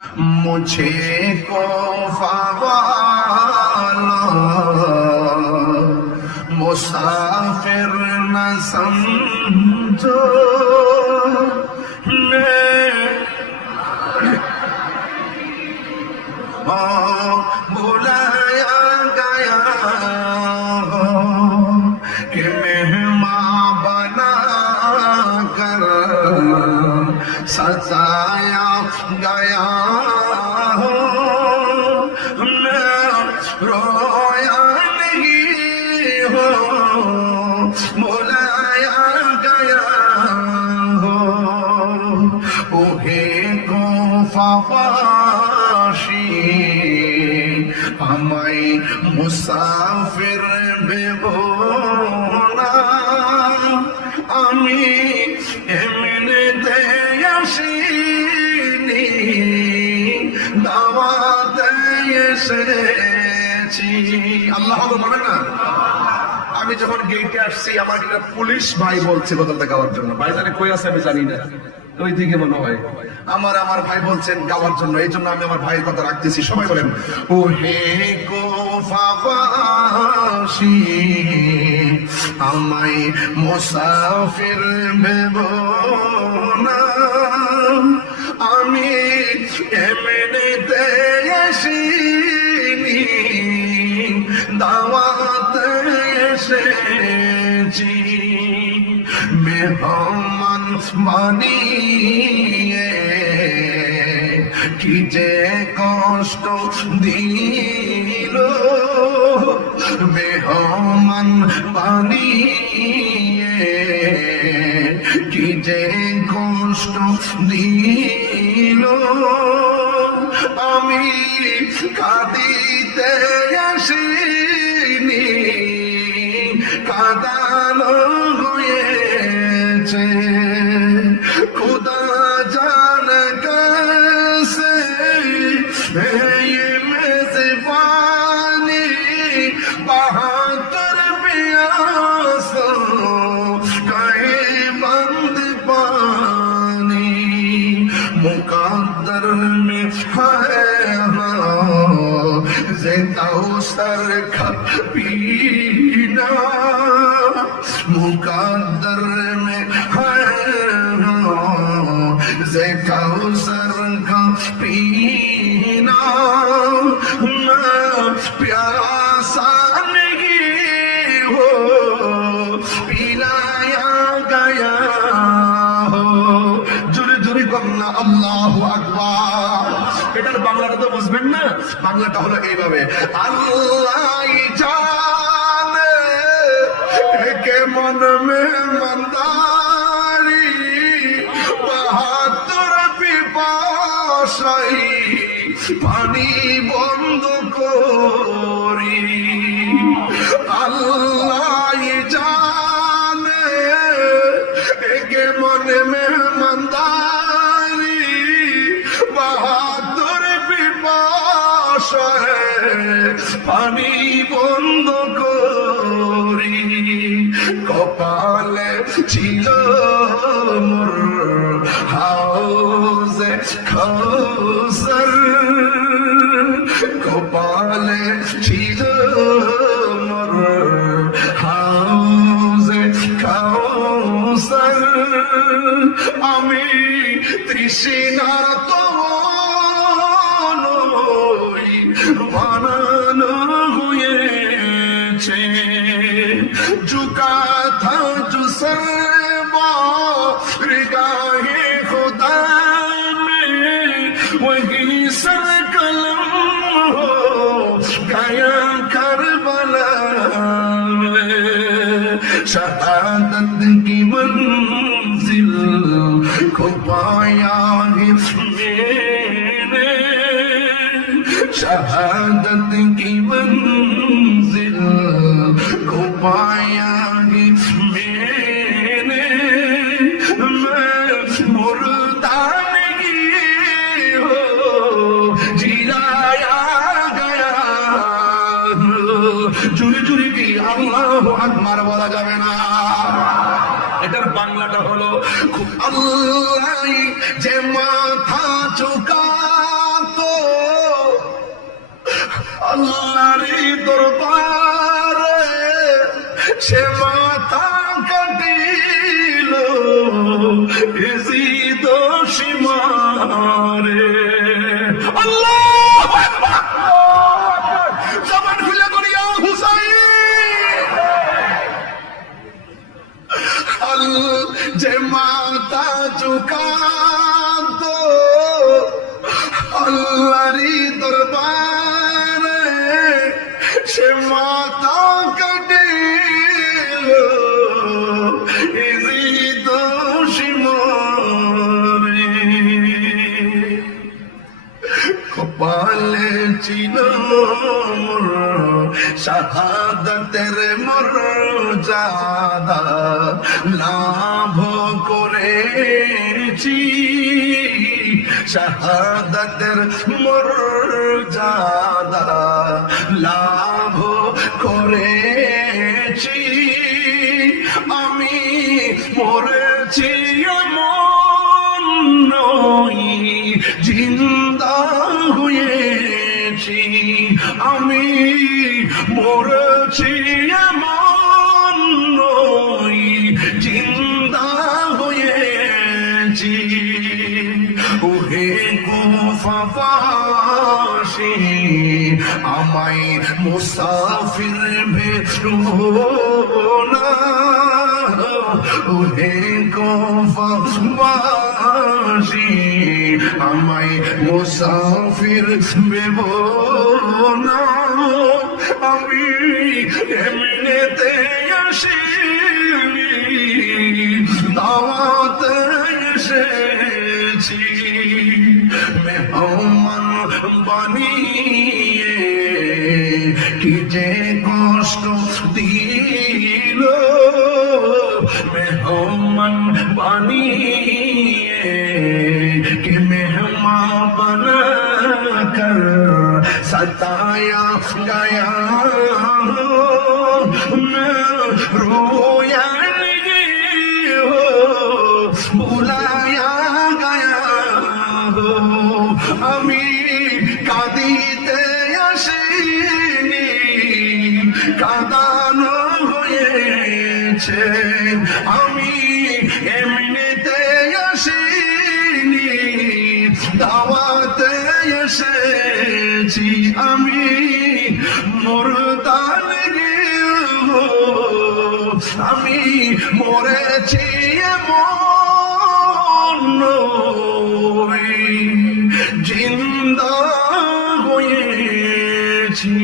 मुझे को फ़वालो मुसाफिर न समझो मैं बुलाया गया हो कि मेहमान बना कर सजाया गया हो। मैं रोया नहीं हो, बुलाया गया हो। ओहे को फाफाशी আমায় মুসাফির ভেবো না, আমি এমনিতে আসিনি, দাওয়াতে এসেছি। আল্লাহ বলে না, আমি যখন গেটে আসছি আমার একটা পুলিশ ভাই বলছে বোতলটা গাওয়ার জন্য। ভাই জানে কই আছে আমি জানি না, ওই দিকে মনে হয় আমার ভাই বলছেন গাওয়ার জন্য, এই জন্য আমি আমার ভাইয়ের কথা রাখতেছি। সবাই বলেন ও হে গো ফাফাশি আমায় মুসাফির ভেবো না, আমি এমনিতে আসিনি, দাওয়াতে এসেছি। মেহমান বানিয়ে কি যে কষ্ট দিল, মেহমান বানিয়ে কি যে কষ্ট দিল। আমি কাঁদিতে আসিনি, কাঁদানো হয়েছে। খুদা জান कैसे ये मेज़बानी बहादुर प्यासों कहे बंद पानी, मुकद्दर में है जे कौसर का पीना, मुकद्दर में है जे कौसर का पीना। मैं प्यासा नहीं हो, पिलाया गया हो। जुरे जुरे कन्ना अल्लाहु আকবার। এটার বাংলাটা তো বুঝবেন না, বাংলাটা হলো এইভাবে, আল্লাহ জানে কে মন মে মন্দারি বাহাদুর পিপাসাই পানি বন্ধ করি। আল্লাহ জানে কে মন মে মন্দারি বাহাদুর পিপাসায় পানি বন্ধ করি। কপালে ছিল মোর হাউজে কৌসর, কপালে ছিল মোর হাউজে কৌসর। আমি তৃষ্ণার্ত নই, বানানো হয়েছে। झुका था जो सर बारगाहे खुदा में, वही सर कलम हो गया करबला में। शहादत की मंजिल को पाया है मैंने, शहादत की मंजिल को पाया है मैंने। मैं मुर्दा नहीं हो, जिलाया गया। চুরি চুরি কি আল্লাহু আকবার বলা যাবে না। এটার বাংলাটা হলো, আল্লাহ যে মাথা ঝুঁকা আল্লাহু আকবার, জবান খুলে করি ইয়া হুসাইন। যে মাথা ঝুঁকাতো আল্লাহরই দরবারে, সে মাথা কাটিল ইজিদ শিমরে। কপালে ছিল শাহাদাতের মর্যাদা, লাভ করেছি শাহাদাতের মর্যাদা, লাভ করেছি। আমি মরেছি এমন নই, জিন্দা হয়েছি। আমি মরেছি এমন নই, জিন্দা হয়েছি। ওহে কুফাবাসী, আমায় মুসাফির ভেবো না। ওহে কুফাবাসী, আমায় মুসাফির ভেবো না। আমি এমনিতে আসিনি, দাওয়াতে এসেছি। মেহমান বানিয়ে কি যে কষ্ট দিল, মেহমান বানিয়ে कि मेहमान बनाकर सताया गया। मैं रोया नहीं हो, बुलाया गया हो। আমি কাঁদিতে আসিনি, কাঁদানো হয়েছে। আমি এমনিতে আসিনি, দাওয়াতে এসেছি। আমি মুর্দান গিয়ে, আমি মরেছি এমন নই, জিন্দা হয়েছি।